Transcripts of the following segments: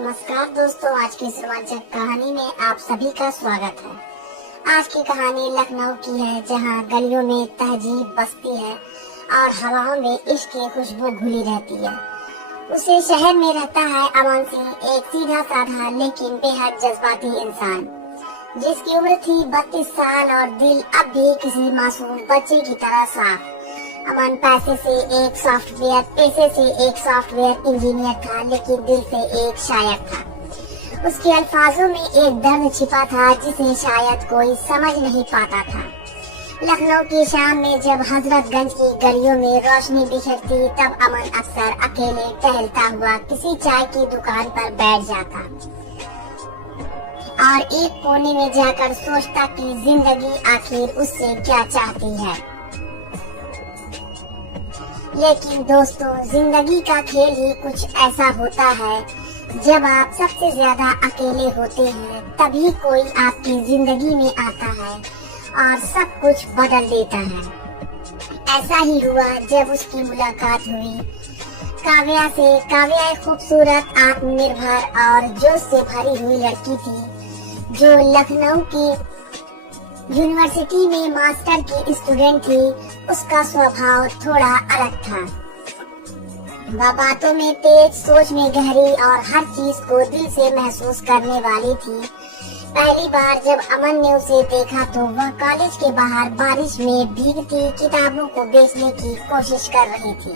नमस्कार दोस्तों, आज की रोमांचक कहानी में आप सभी का स्वागत है। आज की कहानी लखनऊ की है, जहां गलियों में तहजीब बसती है और हवाओं में इश्क की खुशबू घुली रहती है। उसे शहर में रहता है अमन सिंह, एक सीधा साधा लेकिन बेहद जज्बाती इंसान, जिसकी उम्र थी 32 साल और दिल अब भी किसी मासूम बच्चे की तरह साफ। अमन पैसे से एक सॉफ्टवेयर इंजीनियर था, लेकिन दिल से एक शायर था। उसके अल्फाजों में एक दर्द छिपा था जिसे शायद कोई समझ नहीं पाता था। लखनऊ की शाम में जब हजरतगंज की गलियों में रोशनी बिखरती, तब अमन अक्सर अकेले टहलता हुआ किसी चाय की दुकान पर बैठ जाता और एक कोने में जाकर सोचता कि जिंदगी आखिर उससे क्या चाहती है। लेकिन दोस्तों, जिंदगी का खेल ही कुछ ऐसा होता है, जब आप सबसे ज्यादा अकेले होते हैं तभी कोई आपकी जिंदगी में आता है और सब कुछ बदल देता है। ऐसा ही हुआ जब उसकी मुलाकात हुई काव्या से। काव्या एक खूबसूरत, आत्मनिर्भर और जोश से भरी हुई लड़की थी, जो लखनऊ की यूनिवर्सिटी में मास्टर की स्टूडेंट थी। उसका स्वभाव थोड़ा अलग था। वह बातों में तेज, सोच में गहरी और हर चीज को दिल से महसूस करने वाली थी। पहली बार जब अमन ने उसे देखा तो वह कॉलेज के बाहर बारिश में भीगती किताबों को बेचने की कोशिश कर रही थी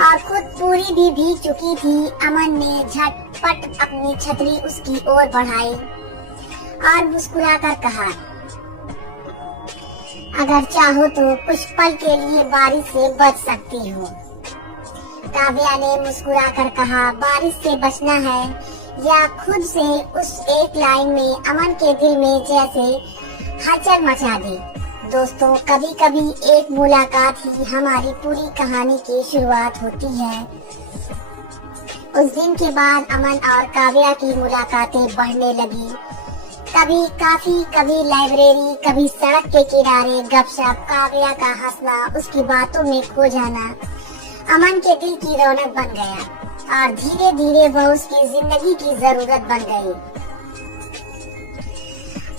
और खुद पूरी भी भीग चुकी थी। अमन ने झटपट अपनी छतरी उसकी ओर बढ़ाई और मुस्कुराकर कहा, अगर चाहो तो कुछ पल के लिए बारिश से बच सकती हो। काव्या ने मुस्कुराकर कहा, बारिश से बचना है या खुद से? उस एक लाइन में अमन के दिल में जैसे हलचल मचा दी। दोस्तों, कभी कभी एक मुलाकात ही हमारी पूरी कहानी की शुरुआत होती है। उस दिन के बाद अमन और काव्या की मुलाकातें बढ़ने लगी। कभी काफी, कभी लाइब्रेरी, कभी सड़क के किनारे गपशप। काव्या का हंसना, उसकी बातों में खो जाना अमन के दिल की रौनक बन गया और धीरे धीरे वह उसकी जिंदगी की जरूरत बन गई।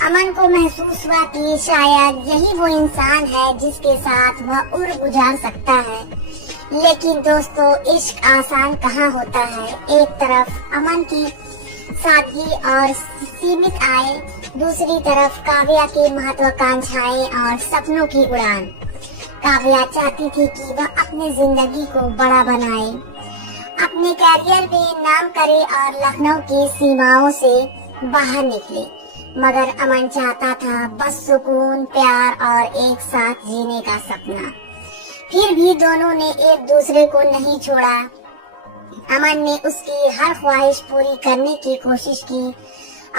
अमन को महसूस हुआ कि शायद यही वो इंसान है जिसके साथ वह उम्र गुजार सकता है। लेकिन दोस्तों, इश्क आसान कहाँ होता है। एक तरफ अमन की सादगी और सीमित आय, दूसरी तरफ काव्या की महत्वाकांक्षाएं और सपनों की उड़ान। काव्या चाहती थी कि वह अपनी जिंदगी को बड़ा बनाए, अपने करियर में नाम करे और लखनऊ की सीमाओं से बाहर निकले। मगर अमन चाहता था बस सुकून, प्यार और एक साथ जीने का सपना। फिर भी दोनों ने एक दूसरे को नहीं छोड़ा। अमन ने उसकी हर ख्वाहिश पूरी करने की कोशिश की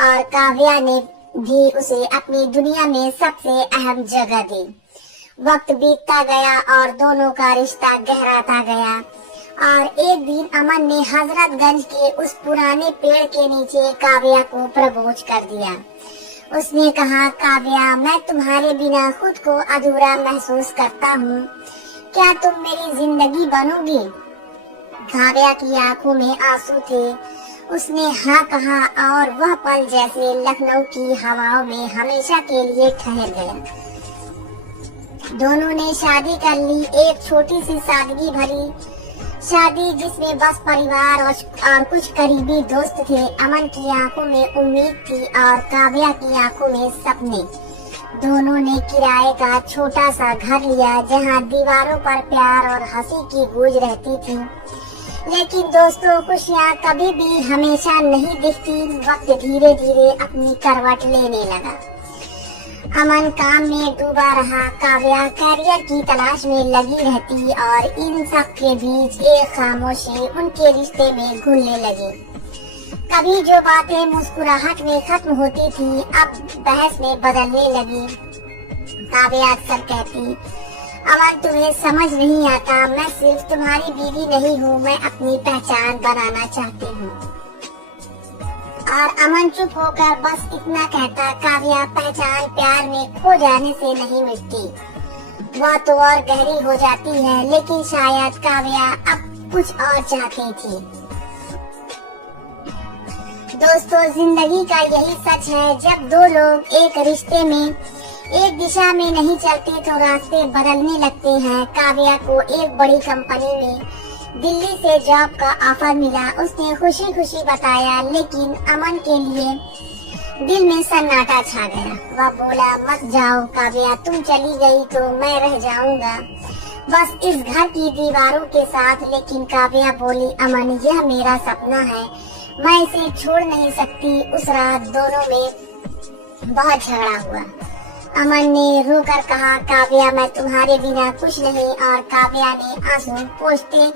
और काव्या ने भी उसे अपनी दुनिया में सबसे अहम जगह दी। वक्त बीतता गया और दोनों का रिश्ता गहराता गया और एक दिन अमन ने हजरतगंज के उस पुराने पेड़ के नीचे काव्या को प्रपोज कर दिया। उसने कहा, काव्या, मैं तुम्हारे बिना खुद को अधूरा महसूस करता हूँ। क्या तुम मेरी जिंदगी बनोगी? काव्या की आंखों में आंसू थे। उसने हाँ कहा और वह पल जैसे लखनऊ की हवाओं में हमेशा के लिए ठहर गया। दोनों ने शादी कर ली, एक छोटी सी सादगी भरी शादी जिसमें बस परिवार और कुछ करीबी दोस्त थे। अमन की आंखों में उम्मीद थी और काव्या की आंखों में सपने। दोनों ने किराए का छोटा सा घर लिया, जहां दीवारों पर प्यार और हंसी की गूंज रहती थी। लेकिन दोस्तों, खुशियाँ कभी भी हमेशा नहीं दिखती। वक्त धीरे धीरे अपनी करवट लेने लगा। अमन काम में डूबा रहा, काव्या करियर की तलाश में लगी रहती और इन सब के बीच एक खामोशी उनके रिश्ते में घुलने लगी। कभी जो बातें मुस्कुराहट में खत्म होती थी, अब बहस में बदलने लगी। काव्या अक्सर कहती, अमन, तुम्हें समझ नहीं आता, मैं सिर्फ तुम्हारी बीवी नहीं हूँ, मैं अपनी पहचान बनाना चाहती हूँ। और अमन चुप होकर बस इतना कहता, काव्या, पहचान प्यार में खो जाने से नहीं मिटती, वह तो और गहरी हो जाती है। लेकिन शायद काव्या अब कुछ और चाहती थी। दोस्तों, जिंदगी का यही सच है, जब दो लोग एक रिश्ते में एक दिशा में नहीं चलते तो रास्ते बदलने लगते हैं। काव्या को एक बड़ी कंपनी में दिल्ली से जॉब का ऑफर मिला। उसने खुशी खुशी बताया, लेकिन अमन के लिए दिल में सन्नाटा छा गया। वह बोला, मत जाओ काव्या, तुम चली गई तो मैं रह जाऊंगा बस इस घर की दीवारों के साथ। लेकिन काव्या बोली, अमन, यह मेरा सपना है, मैं इसे छोड़ नहीं सकती। उस रात दोनों में बहुत झगड़ा हुआ। अमन ने रोकर कहा, काव्या, मैं तुम्हारे बिना कुछ नहीं। और काव्या ने आंसू पोंछते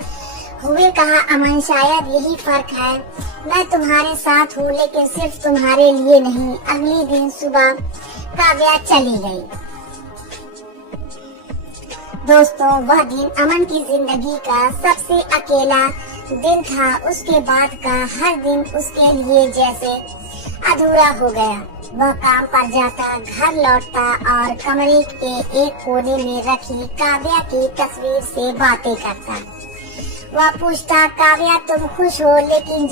हुए कहा, अमन, शायद यही फर्क है, मैं तुम्हारे साथ हूँ लेकिन सिर्फ तुम्हारे लिए नहीं। अगले दिन सुबह काव्या चली गई। दोस्तों, वह दिन अमन की जिंदगी का सबसे अकेला दिन था। उसके बाद का हर दिन उसके लिए जैसे अधूरा हो गया। वह काम पर जाता, घर लौटता और कमरे के एक कोने में रखी काव्या की तस्वीर से बातें करता। वह पूछता, काव्या, तुम खुश हो? लेकिन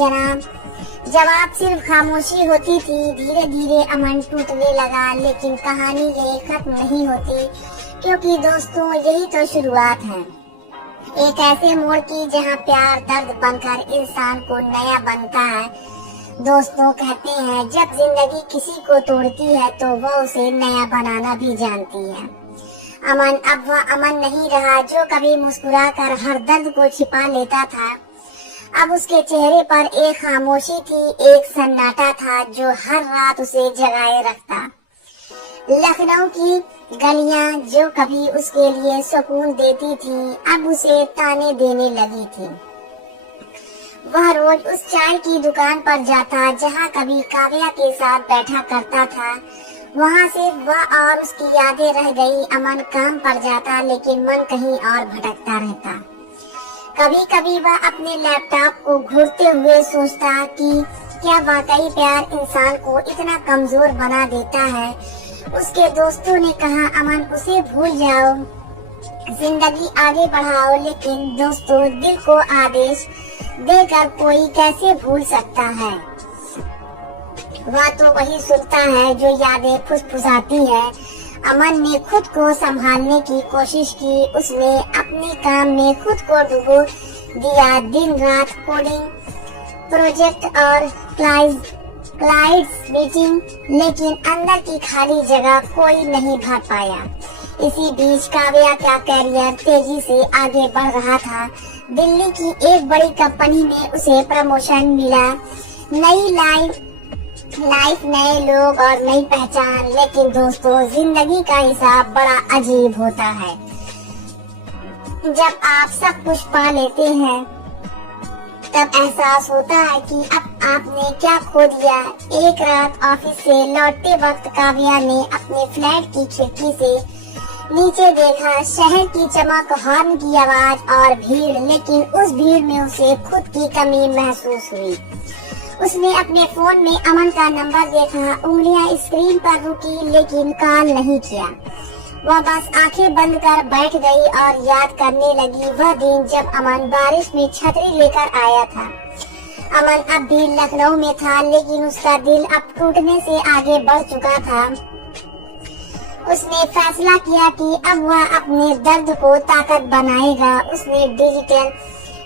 जवाब सिर्फ खामोशी होती थी। धीरे धीरे अमन टूटने लगा, लेकिन कहानी ये खत्म नहीं होती, क्योंकि दोस्तों, यही तो शुरुआत है एक ऐसे मोड़ की जहाँ प्यार दर्द बनकर इंसान को नया बनता है। दोस्तों, कहते हैं, जब जिंदगी किसी को तोड़ती है तो वह उसे नया बनाना भी जानती है। अमन अब वह अमन नहीं रहा जो कभी मुस्कुराकर हर दर्द को छिपा लेता था। अब उसके चेहरे पर एक खामोशी थी, एक सन्नाटा था जो हर रात उसे जगाए रखता। लखनऊ की गलियां जो कभी उसके लिए सुकून देती थी, अब उसे ताने देने लगी थी। वह रोज उस चाय की दुकान पर जाता जहां कभी काव्या के साथ बैठा करता था। वहां से वह और उसकी यादें रह गई। अमन काम पर जाता, लेकिन मन कहीं और भटकता रहता। कभी कभी वह अपने लैपटॉप को घूरते हुए सोचता कि क्या वाकई प्यार इंसान को इतना कमजोर बना देता है। उसके दोस्तों ने कहा, अमन, उसे भूल जाओ, जिंदगी आगे बढ़ाओ। लेकिन दोस्तों, दिल को आदेश देकर कोई कैसे भूल सकता है? वह तो वही सुनता है जो यादें फुसफुसाती है। अमन ने खुद को संभालने की कोशिश की। उसने अपने काम में खुद को डुबो दिया, दिन रात कोडिंग प्रोजेक्ट और क्लाइंट्स मीटिंग, लेकिन अंदर की खाली जगह कोई नहीं भर पाया। इसी बीच काव्या का करियर तेजी से आगे बढ़ रहा था। दिल्ली की एक बड़ी कंपनी में उसे प्रमोशन मिला, नई लाइफ, नए लोग और नई पहचान। लेकिन दोस्तों, जिंदगी का हिसाब बड़ा अजीब होता है। जब आप सब कुछ पा लेते हैं तब एहसास होता है कि अब आपने क्या खो दिया। एक रात ऑफिस से लौटते वक्त काव्या ने अपने फ्लैट की खिड़की से नीचे देखा, शहर की चमक, हॉर्न की आवाज और भीड़। लेकिन उस भीड़ में उसे खुद की कमी महसूस हुई। उसने अपने फोन में अमन का नंबर देखा, उंगलियां स्क्रीन पर रुकी, लेकिन कॉल नहीं किया। वह बस आंखें बंद कर बैठ गई और याद करने लगी वह दिन जब अमन बारिश में छतरी लेकर आया था। अमन अब भी लखनऊ में था, लेकिन उसका दिल अब टूटने से आगे बढ़ चुका था। उसने फैसला किया कि अब वह अपने दर्द को ताकत बनाएगा। उसने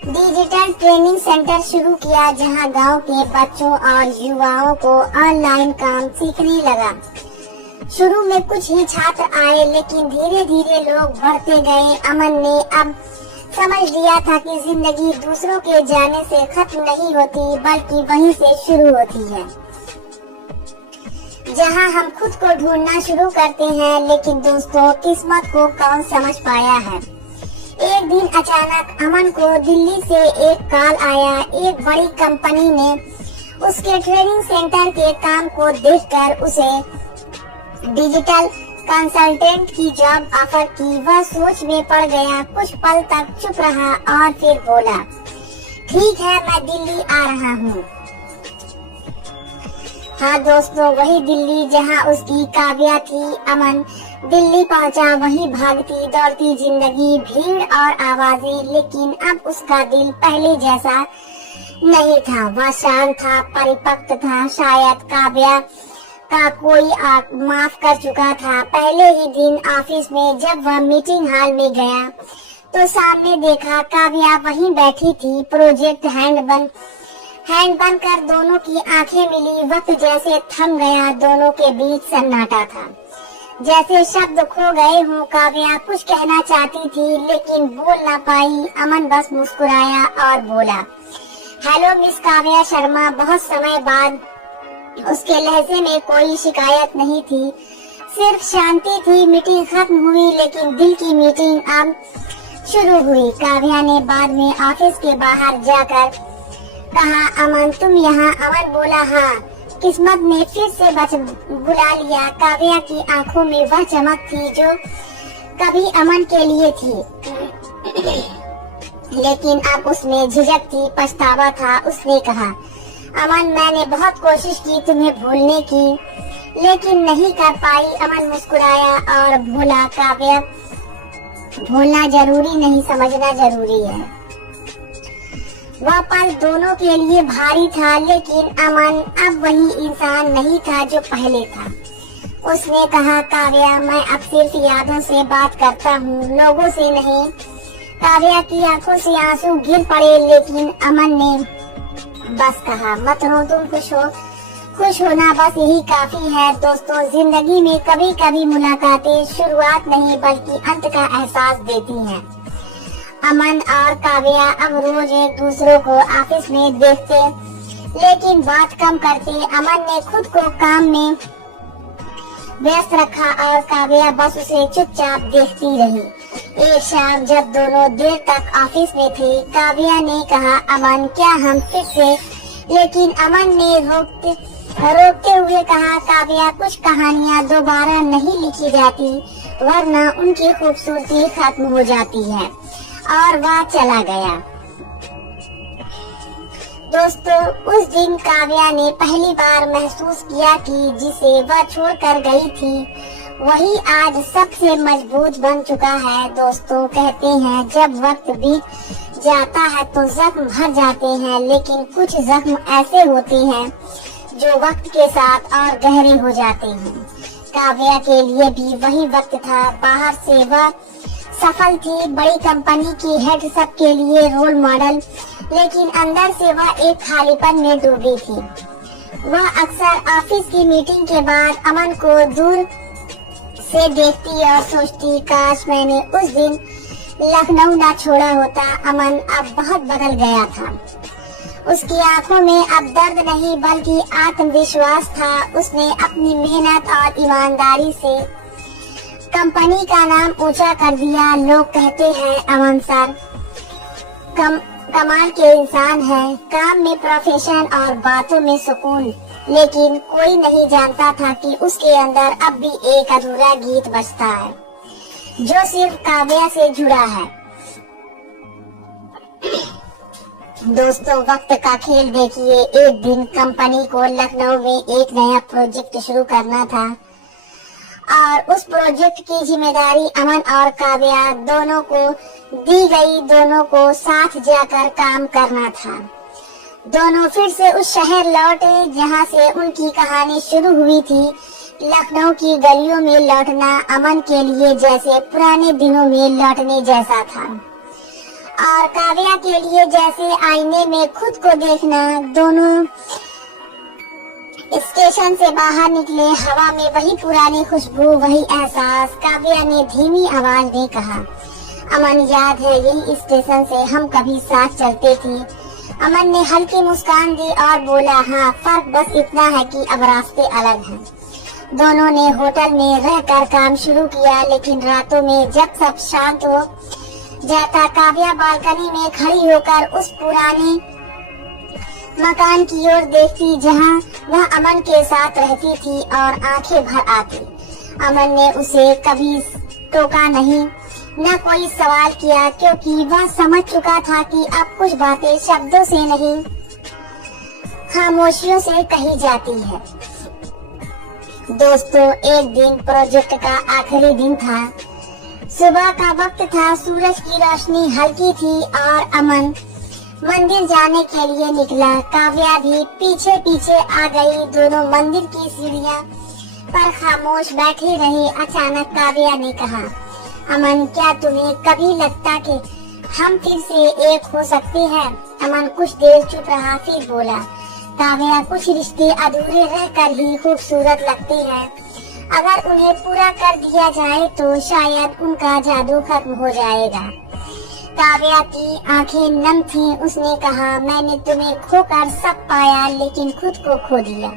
डिजिटल ट्रेनिंग सेंटर शुरू किया, जहां गांव के बच्चों और युवाओं को ऑनलाइन काम सीखने लगा। शुरू में कुछ ही छात्र आए, लेकिन धीरे धीरे लोग बढ़ते गए। अमन ने अब समझ लिया था कि जिंदगी दूसरों के जाने से खत्म नहीं होती, बल्कि वहीं से शुरू होती है जहां हम खुद को ढूंढना शुरू करते हैं। लेकिन दोस्तों, किस्मत को कौन समझ पाया है? एक दिन अचानक अमन को दिल्ली से एक कॉल आया। एक बड़ी कंपनी ने उसके ट्रेनिंग सेंटर के काम को देखकर उसे डिजिटल कंसल्टेंट की जॉब ऑफर की। वह सोच में पड़ गया, कुछ पल तक चुप रहा और फिर बोला, ठीक है, मैं दिल्ली आ रहा हूँ। हाँ दोस्तों, वही दिल्ली जहाँ उसकी काव्या थी। अमन दिल्ली पहुँचा, वही भागती दौड़ती जिंदगी, भीड़ और आवाजें। लेकिन अब उसका दिल पहले जैसा नहीं था। वह शांत था, परिपक्व था। शायद काव्या का कोई माफ कर चुका था। पहले ही दिन ऑफिस में जब वह मीटिंग हॉल में गया तो सामने देखा काव्या वहीं बैठी थी। प्रोजेक्ट हैंड बंद कर दोनों की आंखें मिली। वक्त जैसे थम गया, दोनों के बीच सन्नाटा था, जैसे शब्द खो गए हों। काव्या कुछ कहना चाहती थी लेकिन बोल ना पाई। अमन बस मुस्कुराया और बोला, हेलो मिस काव्या शर्मा। बहुत समय बाद। उसके लहजे में कोई शिकायत नहीं थी, सिर्फ शांति थी। मीटिंग खत्म हुई लेकिन दिल की मीटिंग अब शुरू हुई। काव्या ने बाद में ऑफिस के बाहर जाकर कहा, अमन तुम यहाँ? अमन बोला, हाँ। किस्मत ने फिर से बुला लिया। काव्या की आंखों में वह चमक थी जो कभी अमन के लिए थी, लेकिन अब उसमें झिझक थी, पछतावा था। उसने कहा, अमन मैंने बहुत कोशिश की तुम्हें भूलने की, लेकिन नहीं कर पाई। अमन मुस्कुराया और बोला, काव्या भूलना जरूरी नहीं, समझना जरूरी है। वह पल दोनों के लिए भारी था, लेकिन अमन अब वही इंसान नहीं था जो पहले था। उसने कहा, काव्या मैं अब सिर्फ यादों से बात करता हूँ, लोगों से नहीं। काव्या की आंखों से आंसू गिर पड़े, लेकिन अमन ने बस कहा, मत रो, तुम खुश हो। खुश होना बस यही काफी है। दोस्तों, जिंदगी में कभी कभी मुलाकातें शुरुआत नहीं बल्कि अंत का एहसास देती हैं। अमन और काव्या अब रोज एक दूसरों को ऑफिस में देखते, लेकिन बात कम करते। अमन ने खुद को काम में व्यस्त रखा और काव्या बस उसे चुपचाप देखती रही। एक शाम जब दोनों देर तक ऑफिस में थे, काव्या ने कहा, अमन क्या हम फिर से? लेकिन अमन ने रोकते हुए कहा, काव्या कुछ कहानियाँ दोबारा नहीं लिखी जाती, वरना उनकी खूबसूरती खत्म हो जाती है। और वह चला गया। दोस्तों, उस दिन काव्या ने पहली बार महसूस किया कि जिसे वह छोड़कर गई थी वही आज सबसे मजबूत बन चुका है। दोस्तों, कहते हैं जब वक्त बीत जाता है तो जख्म भर जाते हैं, लेकिन कुछ जख्म ऐसे होते हैं जो वक्त के साथ और गहरे हो जाते हैं। काव्या के लिए भी वही वक्त था। बाहर से वह सफल थी, बड़ी कंपनी की हेड, सबके लिए रोल मॉडल, लेकिन अंदर से वह एक खालीपन में डूबी थी। वह अक्सर ऑफिस की मीटिंग के बाद अमन को दूर से देखती और सोचती, काश मैंने उस दिन लखनऊ न छोड़ा होता। अमन अब बहुत बदल गया था। उसकी आंखों में अब दर्द नहीं बल्कि आत्मविश्वास था। उसने अपनी मेहनत और ईमानदारी से कंपनी का नाम ऊंचा कर दिया। लोग कहते हैं अमन सर कमाल के इंसान है, काम में प्रोफेशन और बातों में सुकून, लेकिन कोई नहीं जानता था कि उसके अंदर अब भी एक अधूरा गीत बजता है जो सिर्फ काव्या से जुड़ा है। दोस्तों, वक्त का खेल देखिए। एक दिन कंपनी को लखनऊ में एक नया प्रोजेक्ट शुरू करना था और उस प्रोजेक्ट की जिम्मेदारी अमन और काव्या दोनों को दी गई। दोनों को साथ जाकर काम करना था। दोनों फिर से उस शहर लौटे जहां से उनकी कहानी शुरू हुई थी। लखनऊ की गलियों में लौटना अमन के लिए जैसे पुराने दिनों में लौटने जैसा था और काव्या के लिए जैसे आईने में खुद को देखना। दोनों स्टेशन से बाहर निकले, हवा में वही पुरानी खुशबू, वही एहसास। काव्या ने धीमी आवाज में कहा, अमन याद है यही स्टेशन से हम कभी साथ चलते थे? अमन ने हल्की मुस्कान दी और बोला, हाँ, फर्क बस इतना है कि अब रास्ते अलग हैं। दोनों ने होटल में रहकर काम शुरू किया, लेकिन रातों में जब सब शांत हो जाता, काव्या बालकनी में खड़ी होकर उस पुराने मकान की ओर देखती जहां वह अमन के साथ रहती थी और आंखें भर आती। अमन ने उसे कभी टोका नहीं, न कोई सवाल किया, क्योंकि वह समझ चुका था कि अब कुछ बातें शब्दों से नहीं, खामोशियों से कही जाती है। दोस्तों, एक दिन प्रोजेक्ट का आखिरी दिन था। सुबह का वक्त था, सूरज की रोशनी हल्की थी और अमन मंदिर जाने के लिए निकला। काव्या भी पीछे पीछे आ गई। दोनों मंदिर की सीढ़ियां पर खामोश बैठे रहे। अचानक काव्या ने कहा, अमन, क्या तुम्हें कभी लगता कि हम फिर से एक हो सकते हैं? अमन कुछ देर चुप रहा, फिर बोला, काव्या, कुछ रिश्ते अधूरे रहकर ही खूबसूरत लगते हैं। अगर उन्हें पूरा कर दिया जाए तो शायद उनका जादू खत्म हो जाएगा। काव्या की आंखें नम थीं। उसने कहा, मैंने तुम्हें खोकर सब पाया लेकिन खुद को खो दिया।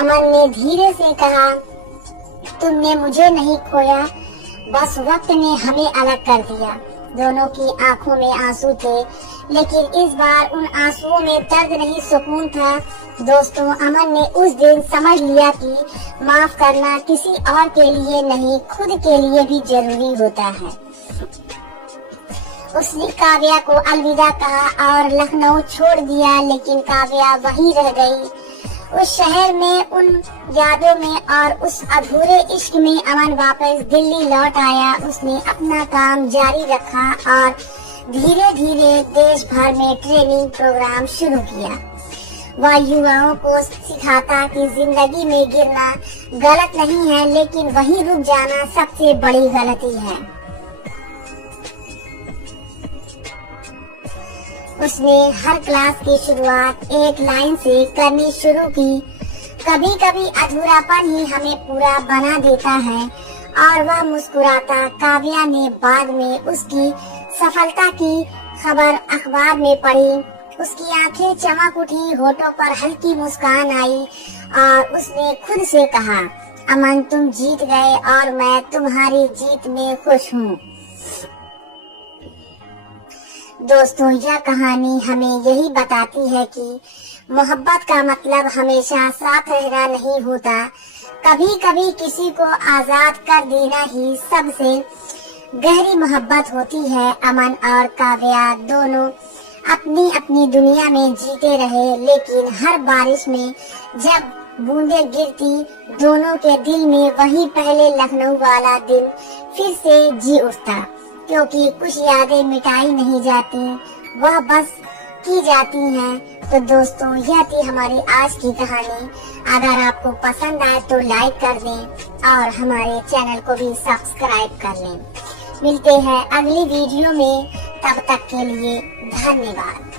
अमन ने धीरे से कहा, तुमने मुझे नहीं खोया, बस वक्त ने हमें अलग कर दिया। दोनों की आंखों में आंसू थे, लेकिन इस बार उन आंसुओं में दर्द नहीं, सुकून था। दोस्तों, अमन ने उस दिन समझ लिया कि माफ करना किसी और के लिए नहीं, खुद के लिए भी जरूरी होता है। उसने काव्या को अलविदा कहा और लखनऊ छोड़ दिया, लेकिन काव्या वहीं रह गई, उस शहर में, उन यादों में और उस अधूरे इश्क में। अमन वापस दिल्ली लौट आया। उसने अपना काम जारी रखा और धीरे धीरे देश भर में ट्रेनिंग प्रोग्राम शुरू किया। वह युवाओं को सिखाता कि जिंदगी में गिरना गलत नहीं है, लेकिन वहीं रुक जाना सबसे बड़ी गलती है। उसने हर क्लास की शुरुआत एक लाइन से करनी शुरू की। कभी कभी अधूरापन ही हमें पूरा बना देता है। और वह मुस्कुराता। काव्या ने बाद में उसकी सफलता की खबर अखबार में पढ़ी। उसकी आंखें चमक उठी, होठों पर हल्की मुस्कान आई और उसने खुद से कहा, अमन, तुम जीत गए और मैं तुम्हारी जीत में खुश हूँ। दोस्तों, यह कहानी हमें यही बताती है कि मोहब्बत का मतलब हमेशा साथ रहना नहीं होता। कभी कभी किसी को आजाद कर देना ही सबसे गहरी मोहब्बत होती है। अमन और काव्या दोनों अपनी अपनी दुनिया में जीते रहे, लेकिन हर बारिश में जब बूंदें गिरती, दोनों के दिल में वही पहले लखनऊ वाला दिन फिर से जी उठता, क्योंकि कुछ यादें मिटाई नहीं जाती, वह बस की जाती हैं। तो दोस्तों, यह थी हमारी आज की कहानी। अगर आपको पसंद आए तो लाइक कर दें और हमारे चैनल को भी सब्सक्राइब कर लें। मिलते हैं अगली वीडियो में, तब तक के लिए धन्यवाद।